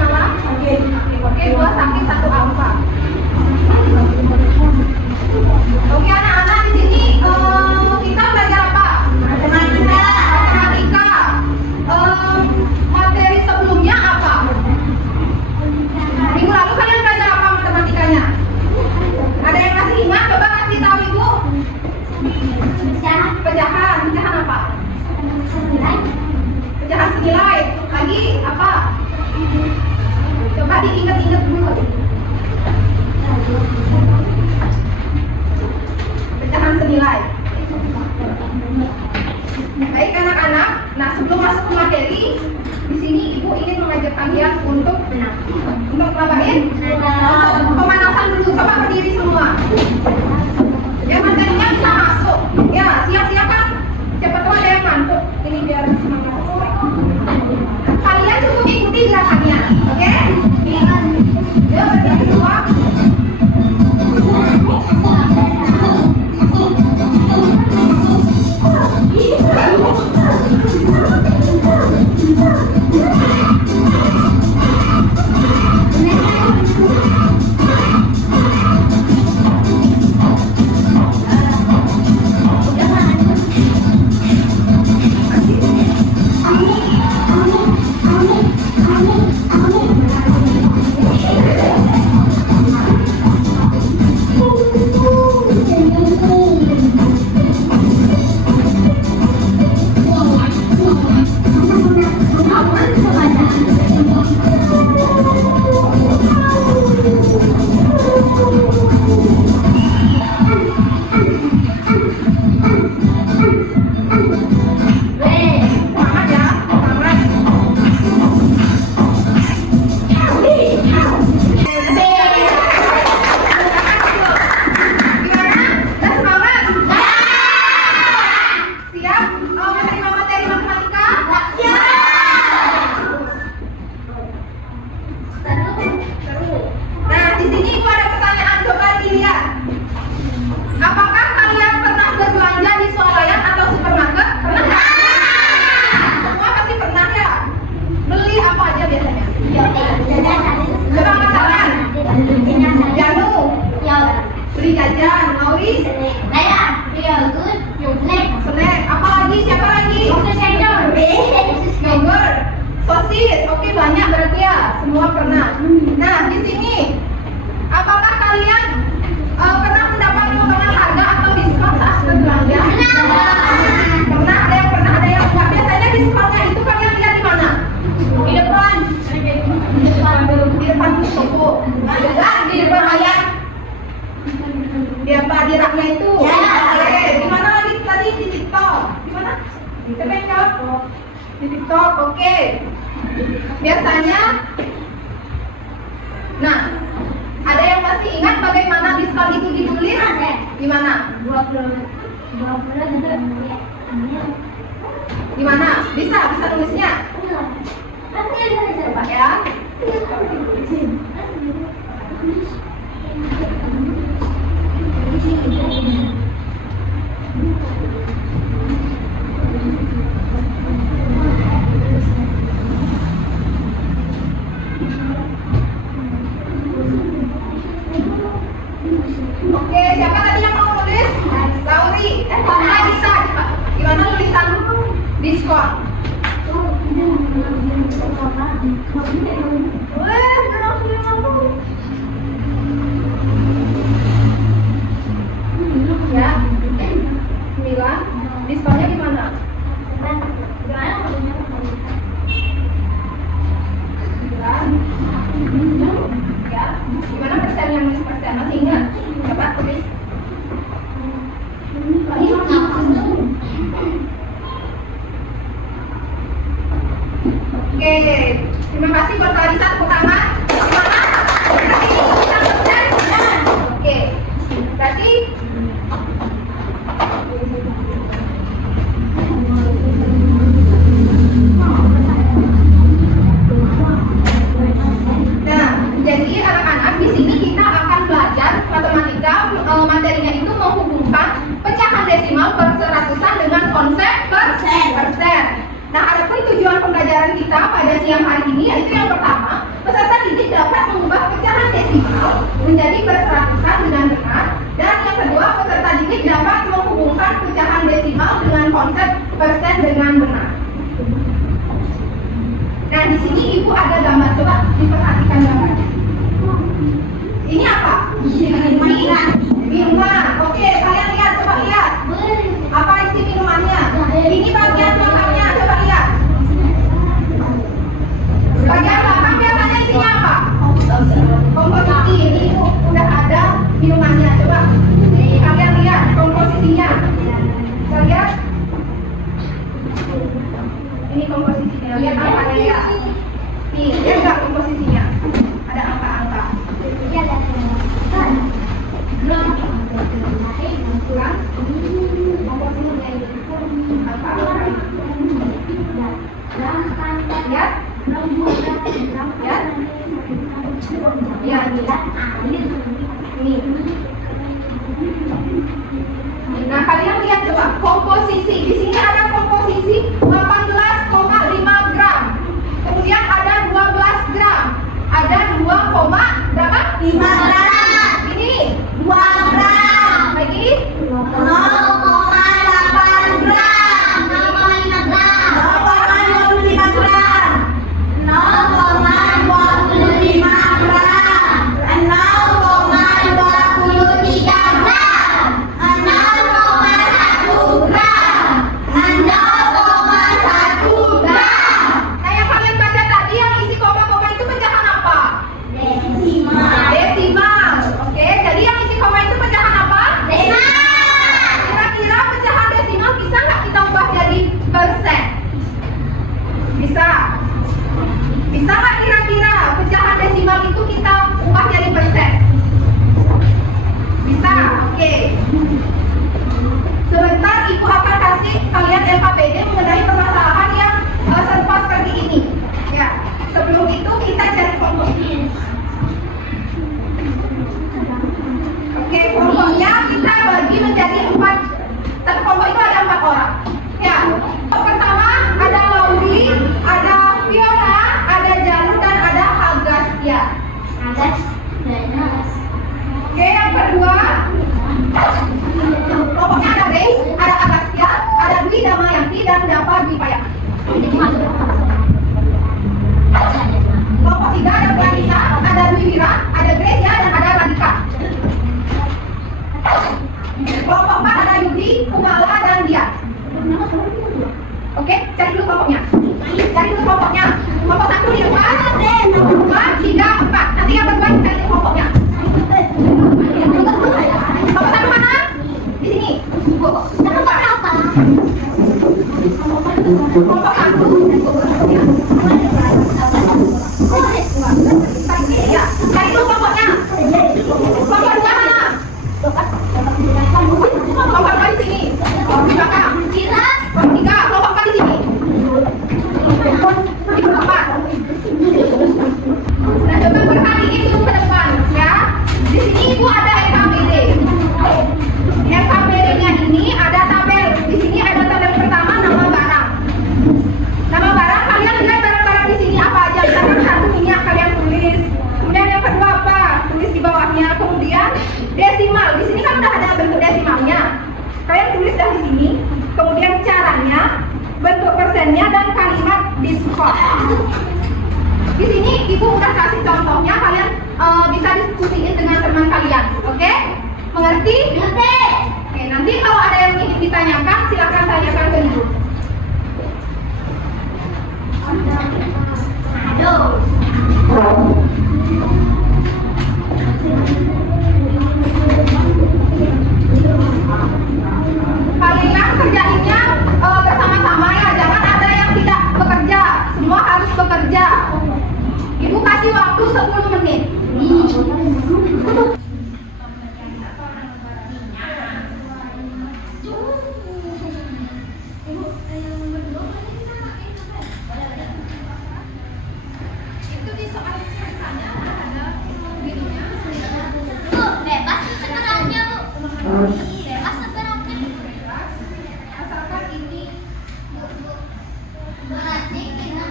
Malah? Oke, 2 saking 1 angka. Oke anak-anak, di sini kita belajar apa? Matematika. Materi sebelumnya apa? Minggu lalu kalian belajar apa matematikanya? Ada yang masih ingat? Coba kasih tahu ibu. Pecahan. Pecahan apa? Pecahan senilai. Lagi apa? Coba diingat-ingat dulu. Pecahan senilai. Baik anak-anak. Nah, sebelum masuk ke materi, di sini ibu ingin mengajak kalian untuk ngapain? Pemanasan dulu. Coba berdiri semua. Ya, materinya bisa masuk. Ya, siap-siap kan? Siapa tahu ada yang ngantuk. Ini biar semangat. Kalian cukup ikuti gerakannya, oke? Ya, berdiri semua. Beli jajan, Maurice. Snack. Apa lagi? Siapa lagi? Yogurt, sosis. Oke, banyak berarti ya. Semua pernah. Nah, di sini apakah kalian pernah mendapat potongan harga atau diskon saat berbelanja? Pernah. Ada yang enggak. Biasanya diskonnya itu kalian lihat di mana? Di depan. Di depan toko. Di depan ayat. Di apa? Di raknya itu. Oke. Di mana lagi tadi? Di TikTok. Di mana? Siapa yang jawab? Di TikTok. Oke. Biasanya. Nah, ada yang masih ingat bagaimana diskon itu ditulis? Di mana? 20. Di mana? Bisa tulisnya? Coba ya. Oke, siapa tadi yang mau nulis? Sauri. Bisa. Gimana tulisan diskon? Ya. 9. Diskonnya di mana? Ya. Gimana persen yang nulis persen? Masih ingat? Coba tulis. Oke, terima kasih buat Larissa, tepuk tangan. Gimana? Oke, berarti jadi anak-anak di sini kita akan belajar matematika, materinya itu menghubungkan pecahan desimal perseratusan dengan konsep persen. Nah, adapun tujuan pembelajaran pelajaran kita pada siang hari ini, yaitu yang pertama, peserta didik dapat mengubah pecahan desimal menjadi perseratusan dengan benar, dan yang kedua, peserta didik dapat menghubungkan pecahan desimal dengan konsep persen dengan benar. Nah, di sini ibu ada gambar, coba diperhatikan gambarnya. Ini apa? Minuman. Oke, kalian lihat, coba lihat. Apa isi minumannya? Ini bagian belakangnya, coba lihat. Bagian belakang biasanya isinya apa? Komposisi. Ini udah ada minumannya, coba. Kalian lihat komposisinya. Lihat. Ini komposisinya. Lihat angkanya ya. Nih, lihat nggak komposisinya? Ada angka-angka. Nah, kalian lihat coba komposisi. Di sini ada komposisi 18,5 gram. Kemudian ada 12 gram. Ada 2,5 gram. Ini 2 gram. Lagi 0,8 gram. 0,5 gram. 0,25 gram. 0,25 gram. 0,23 gram. 0,1 gram. 0,1 gram. Nah, yang kalian baca tadi yang isi koma-koma itu pecahan apa? Desimal. Oke, jadi yang isi koma itu pecahan apa? Desimal. Kira-kira pecahan desimal bisa nggak kita ubah jadi persen? Bisa. Bisa nggak kira-kira pecahan desimal itu kita ubah jadi persen? Bisa. Oke. Sebentar ibu akan kasih kalian LKPD mengenai permasalahan yang serba seperti ini. Ya. Sebelum itu kita cari kelompoknya. Oke, kelompoknya kita bagi menjadi 4. Satu kelompok itu ada 4 orang. Ya. Kelompok pertama ada Lauri, ada Fiona, ada Janu, dan ada Agastya. Oke, yang kedua kelompoknya ada Rey, ada Agastya, ada Dwi Damayanti, dan Dava Dwi Payah. Kelompok 3 ada Pranisa, ada Dwi Wira, ada Gracia, dan ada Radika. Kelompok 4 ada Yudi, Kumala, dan Dia. Oke, cari dulu kelompoknya. Kelompok 1 di depan, 2, 3, 4. Nanti yang berdua cari kelompoknya. Kelompok 1 mana? Di sini. Kelompok berapa? Kelompok 1. Ya, cari dulu kelompoknya. Kelompok 2 mana? Kelompok 2 di sini. Kelompok di belakang. Kelompok 3, kelompok 4 di sini. Di belakang. Nah, coba perhatiin dulu ke depan ya. Di sini ibu ada LKPD. LKPD-nya ini ada tabel. Di sini ada tabel pertama nama barang. Nama barang kalian lihat barang-barang di sini apa aja. Misalkan 1 minyak kalian tulis. Kemudian yang kedua apa? Tulis di bawahnya. Kemudian desimal. Di sini kan udah ada bentuk desimalnya. Kalian tulis dari sini. Kemudian caranya, bentuk persennya, dan kalimat diskon. Di sini ibu udah kasih contohnya, kalian bisa diskusiin dengan teman kalian, oke? Mengerti? Mengerti. Oke, nanti kalau ada yang ingin ditanyakan, silakan tanyakan ke ibu. Aduh. Kalian kerjainnya bersama-sama ya, jangan ada yang tidak bekerja, semua harus bekerja. Ibu kasih waktu 10 menit. Itu di soal tulisannya ada videonya. Bu, bebas sebenarnya, Bu. Bebas sebenarnya. Bebas. Asalkan ini berarti kita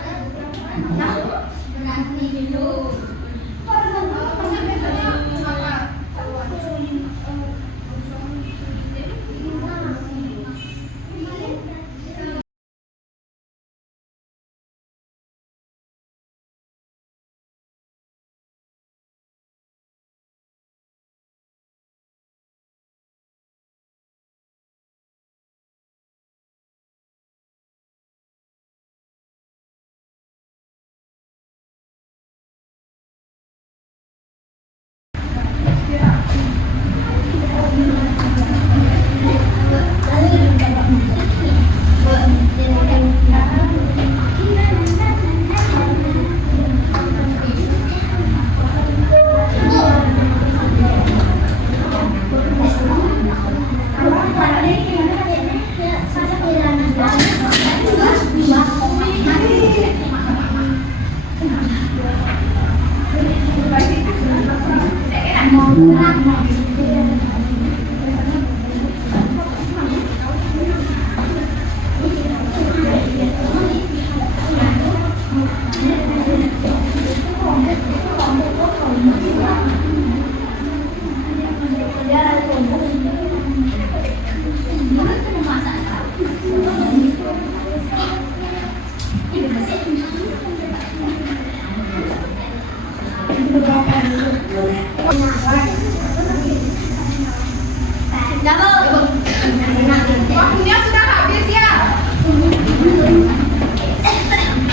Waktunya sudah habis ya.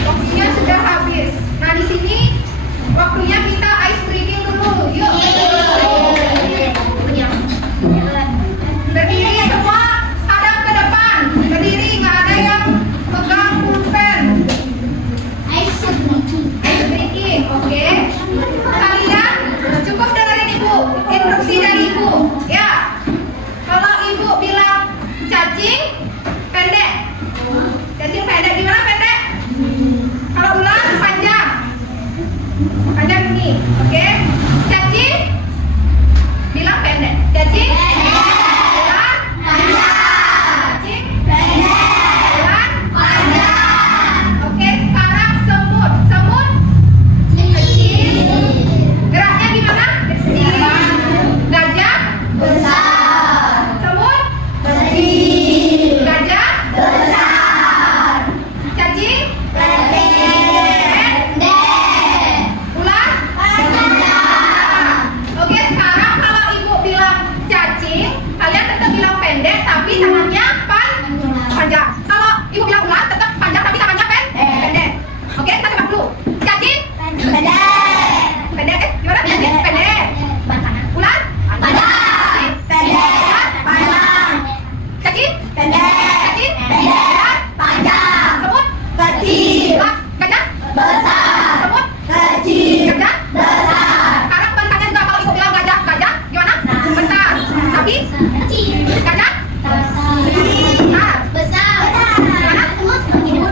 Waktunya sudah habis. Nah, di sini waktunya kita ice breaking dulu. Yuk. Berdiri semua, hadap ke depan. Berdiri, nggak ada yang pegang pulpen. Ice breaking, oke. Kalian cukup dengerin ibu, instruksi dari ibu. Ya. Kalau ibu bilang cacing pendek. Cacing pendek gimana pendek? Kalau ular panjang. Panjang ini, oke? Cacing bilang pendek. Cacing ular panjang. Cacing pendek. Ular panjang. Oke, sekarang semut. Semut kecil. Geraknya gimana? Kecil. Gajah besar. Semut kecil. Gajah besar. Cacing pendek. Ular panjang. Oke, sekarang kalau ibu bilang cacing, kalian tetap bilang pendek tapi tangannya panjang. Kalau ibu bilang ular tetap panjang tapi tangannya pendek. Oke, kita coba dulu. Cacing pendek. Pendek, gimana? Cacing pendek. Ular panjang. Pendek. Panjang. Cacing pendek. Cacing pendek. Panjang. Semut kecil. Gajah besar. Semut kecil. Gajah besar. Sekarang kebalikannya juga kalau ibu bilang gajah, gajah gimana? Besar. Tapi gajah besar. Gimana? Besar. Semut kecil.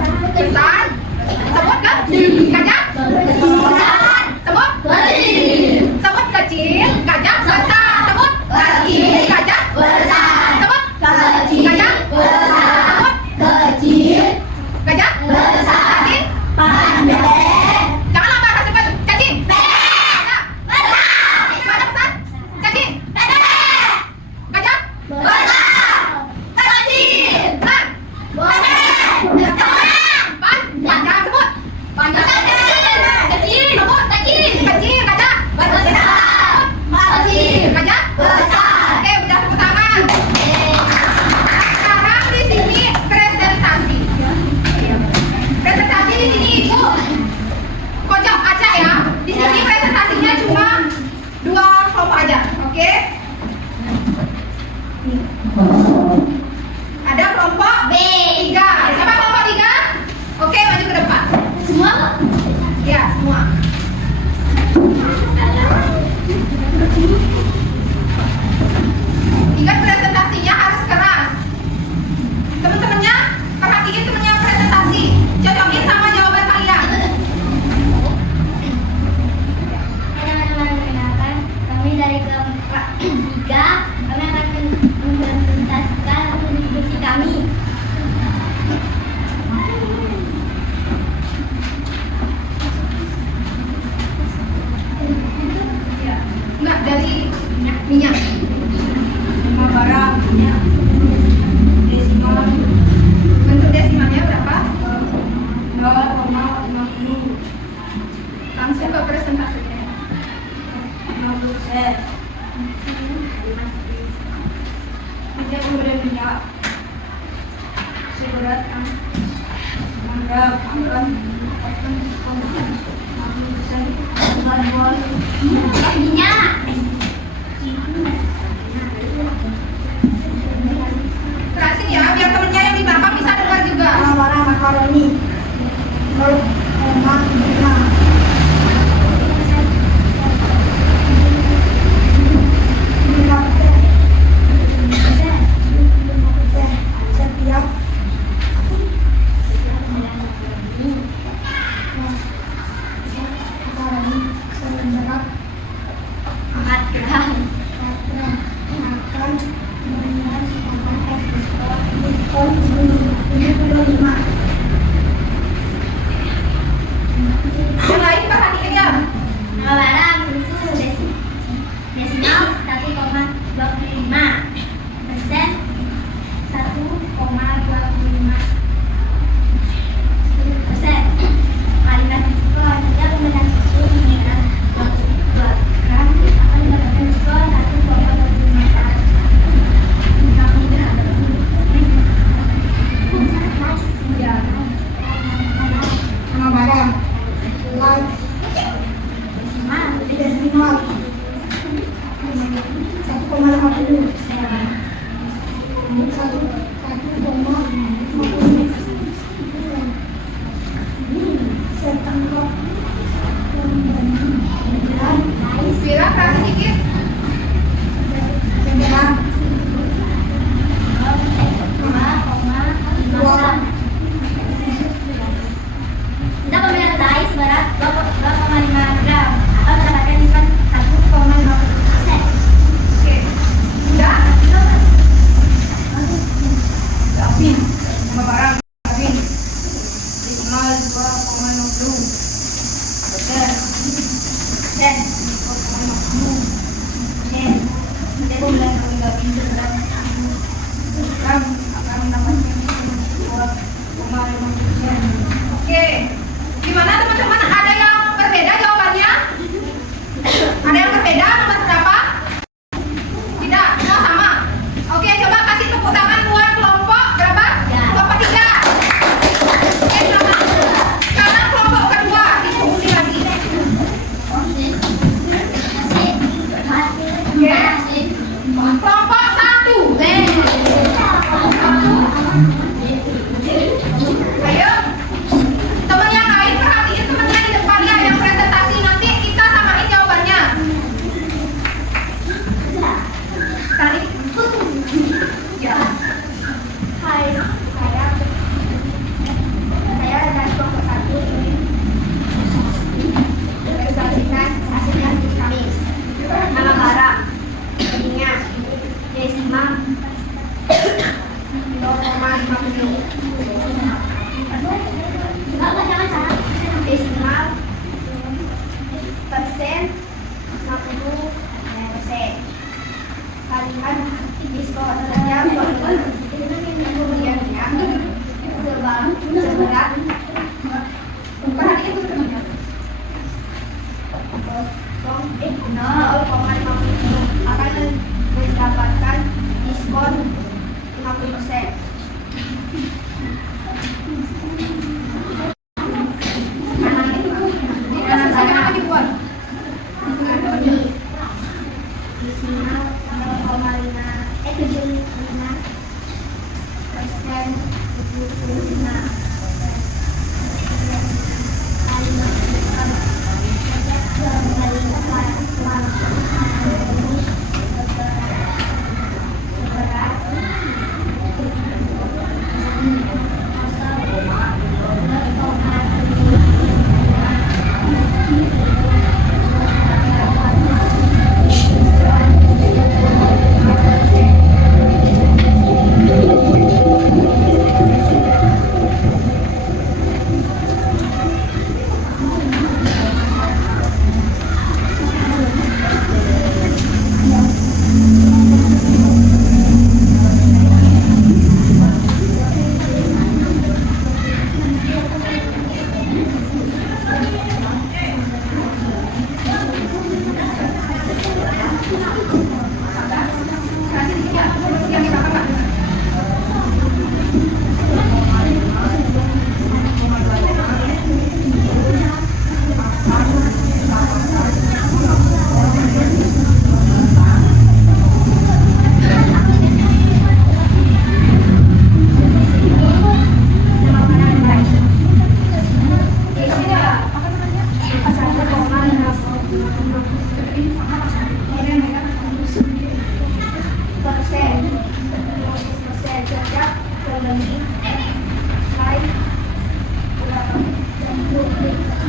Gajah besar. Semut kecil. Semut kecil. Gajah besar. Semut kecil. Gajah besar. Semut kecil. Gajah besar. Semut kecil. Gajah besar. Cacing pendek. Jangan lama, kasih cepat. Cacing pendek. Besar. Gimana besar? Cacing pendek. Gajah besar. Kecil. Ular pendek. Panjang. Semut panjang. Kecil. Semut kecil. Kecil. Gajah besar. Kecil. Gajah besar. Oke, udah tepuk tangan. Sekarang di sini presentasi. Presentasi di sini ibu pojok aja ya. Di sini presentasinya cuma 2 kelompok aja, oke? Ada kelompok B3. Siapa kelompok 3? Oke, maju ke depan. Semua? Ya, semua. Ingat presentasinya harus keras. Teman-temannya perhatiin temennya presentasi. Cocokin sama jawaban kalian. Teman-teman, kami dari kelompok 3, kami akan mempresentasikan diskusi kami. minyak. Jelasin ya, biar temennya yang di belakang bisa dengar juga. Warna makaroni 0,5. Setiap makaroni seberat 4 gram. akan menggunakan diskon 75. Yang lain perhatikan ya. Nama barang susu desimal 1,25 persen 1,25 persen. Kalimat diskon jika pembelian susu minimal 2 gram akan mendapatkan diskon 1,25 Nama barang like desimal 1,50 setengah Vira, keras sedikit. seberat 2,5. Kita pembelian lais berat 2,5 gram akan mendapatkan diskon 1,50%. Oke. Udah? Davin, nama barang Davin. Desimal 2,60 persen. Dan 2,50 dan Nanti pembelian kami Davin seberat 1 gram akan mendapatkan 2,50%. Oke. Gimana teman-teman? Ada yang berbeda jawabannya? Ada yang berbeda? Nomor berapa? Tidak, semua sama. Oke, coba kasih tepuk tangan buat kelompok berapa? Ya. Kelompok 3. Oke, selamat. Sekarang kelompok kedua, diundi lagi. Kelompok 1. Ayo. Teman yang lain perhatiin temennya di depan ya yang presentasi, nanti kita samain jawabannya. Saling. Ya. Hai, saya dari kelompok 1 ingin presentasikan hasil kasus kami. Nama barang minyak desimal 0,50 desimal persen 50%. Kalian diskon setiap kemudian ya seberat Perhatiin teman-teman. 0,50 akan mendapatkan diskon 50%. Dipresentasikan apa dibuat? Makaroni desimal 0,75 persen 75. Kalimat diskon seberat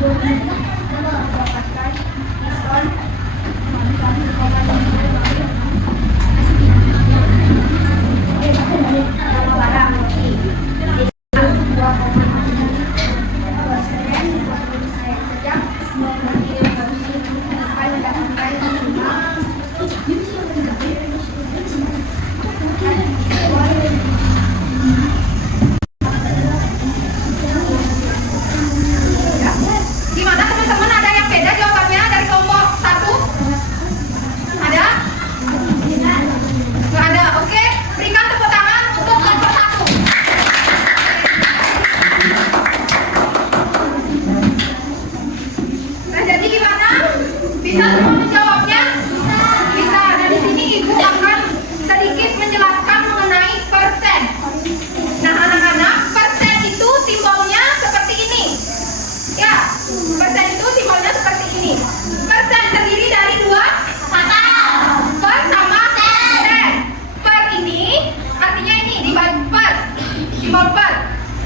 mendapatkan diskon 1,5 barang roti. 2,5% sejak 9 akan mendapatkan Gimana teman-teman, ada yang beda jawabannya dari kelompok 1? Ada? Nggak ada. Oke, berikan tepuk tangan untuk kelompok 1. Nah, jadi gimana? Bisa semua menjawabnya? Bisa. Dan di sini Ibu akan sedikit menjelaskan mengenai persen. Nah, anak-anak, persen itu simbolnya seperti ini. Ya, persen itu simbolnya seperti ini. Persen terdiri dari 2 kata. Per sama sen. Per ini artinya ini dibagi per. Simbol per.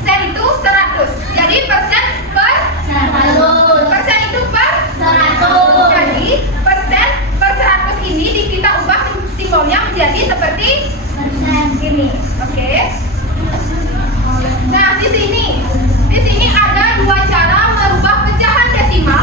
Sen itu 100. Jadi persen per 100. Persen itu per 100. Jadi persen per 100 ini kita ubah simbolnya menjadi seperti persen. ini. Oke. Nah, di sini ada 2 cara merubah pecahan desimal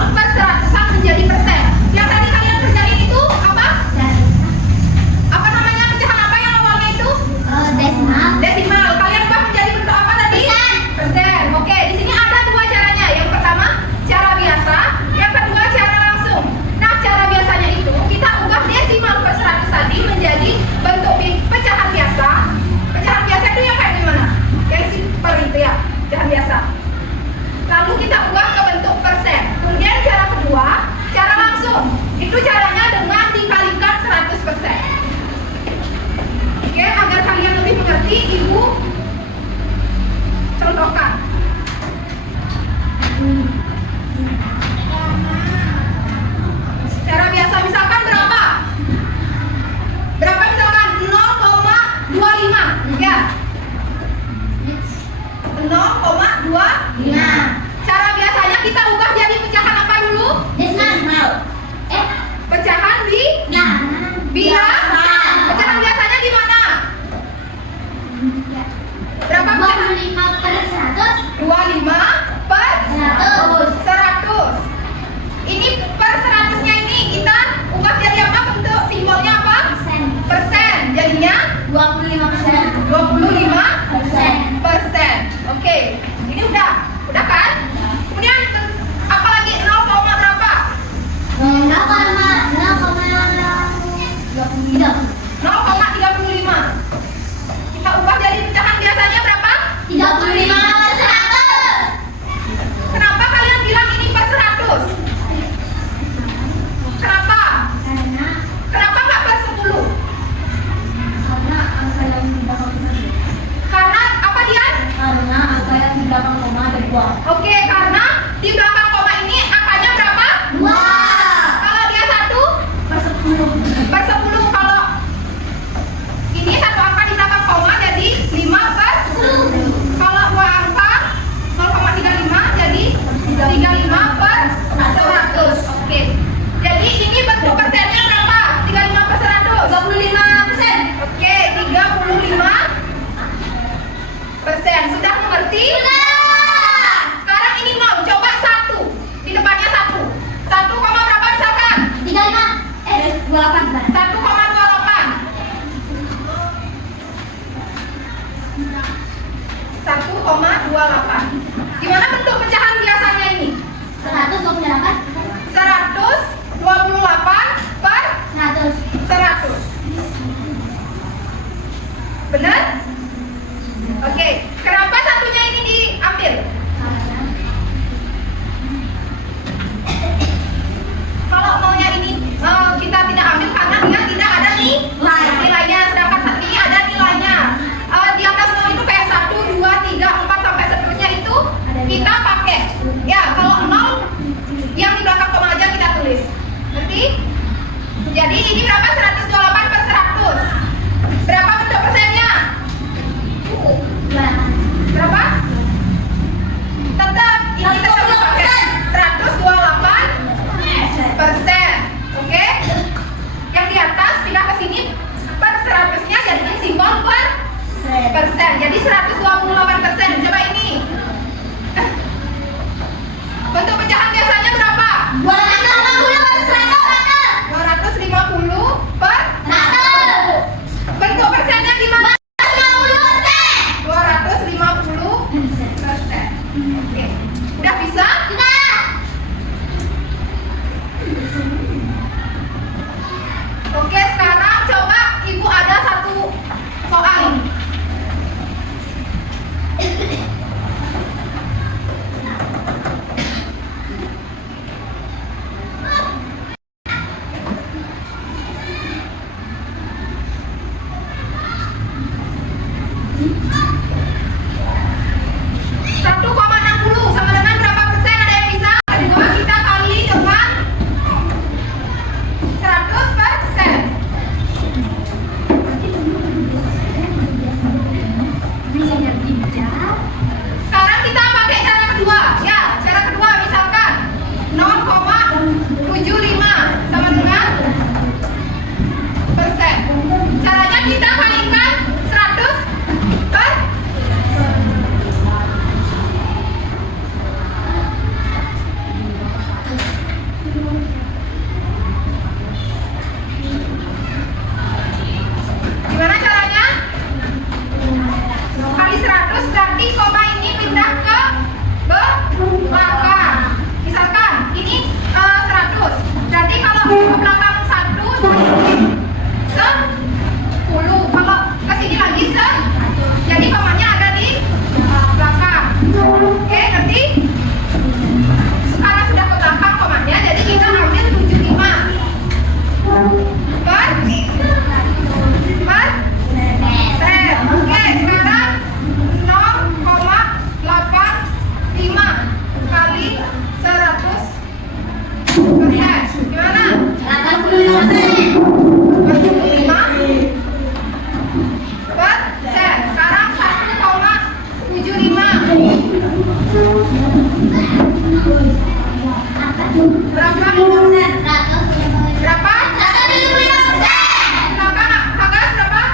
Berapa? 175%. Berapa? 175%. Kenapa? Hagas berapa?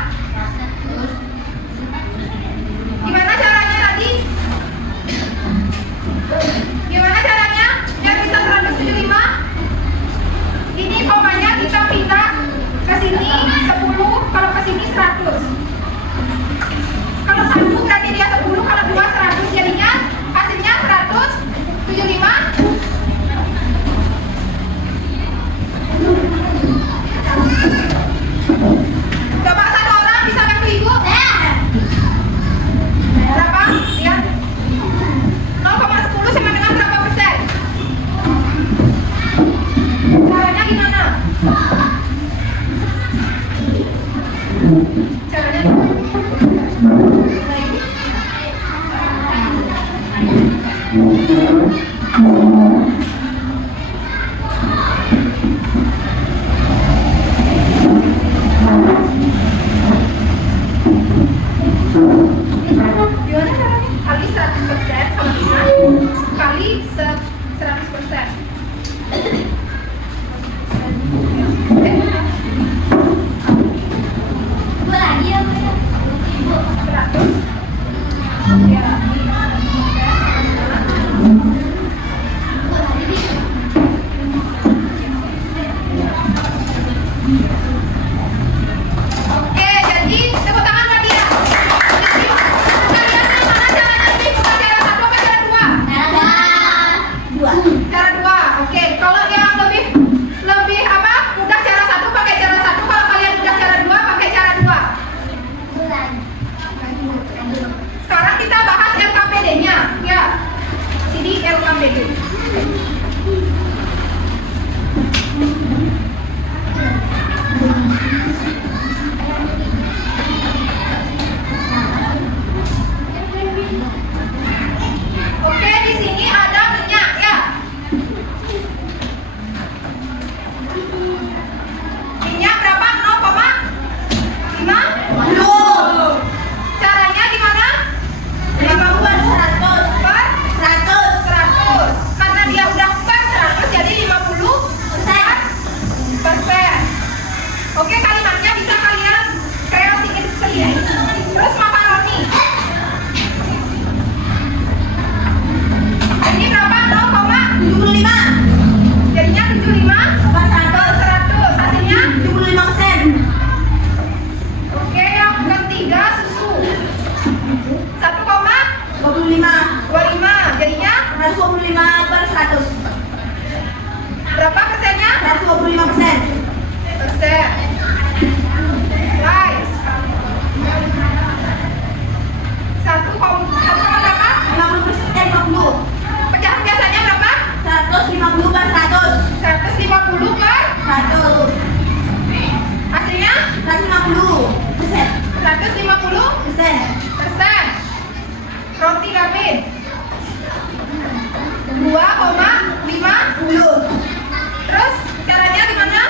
Gimana caranya tadi? Gimana caranya? Biar bisa 175? Ini komanya kita pindah ke sini 10, kalau ke sini 100. Kalau 1 berarti dia 10, kalau 2 100, jadinya hasilnya 175. Coba satu orang bisa bantu ibu. Berapa? Lihat. 0,10 sama dengan berapa persen? Caranya gimana? Caranya gimana caranya? Kali 100% sama dengan kali 100%. Dua lagi ya, Bu, ya. 100. Ya. Oke, jadi tepuk tangan buat dia. Jadi, kalian yang mana caranya ini? Bukan cara 1 apa cara 2? Dua. Cara 2. Oke, kalau yang lebih apa? Mudah cara 1 pakai cara 1. Kalau kalian mudah cara 2 pakai cara 2. Bulan. Sekarang kita bahas LKPD-nya. Ya. Sini LKPD. Oke, di sini ada minyak ya. Minyak berapa? 0,50. Caranya gimana? 50 per 100 per 100. Karena dia udah per 100 jadi 50%. Oke, kalimatnya bisa kalian kreasiin sendiri. Terus makaroni. Ini berapa? 0,75. Jadinya 75 per 100. Hasilnya 75%. oke, yang ketiga susu 25. 1,25. Jadinya 125 per 100. berapa persennya? 125%. Persen. Rice 1, berapa? 50%. 50. Pecahan biasanya berapa? 150 per 100. 150 per 100. hasilnya 150%. 150%. Roti gavin 2,50. Terus caranya gimana?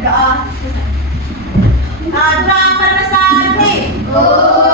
Berdoa. Doa para sa amin. Oo.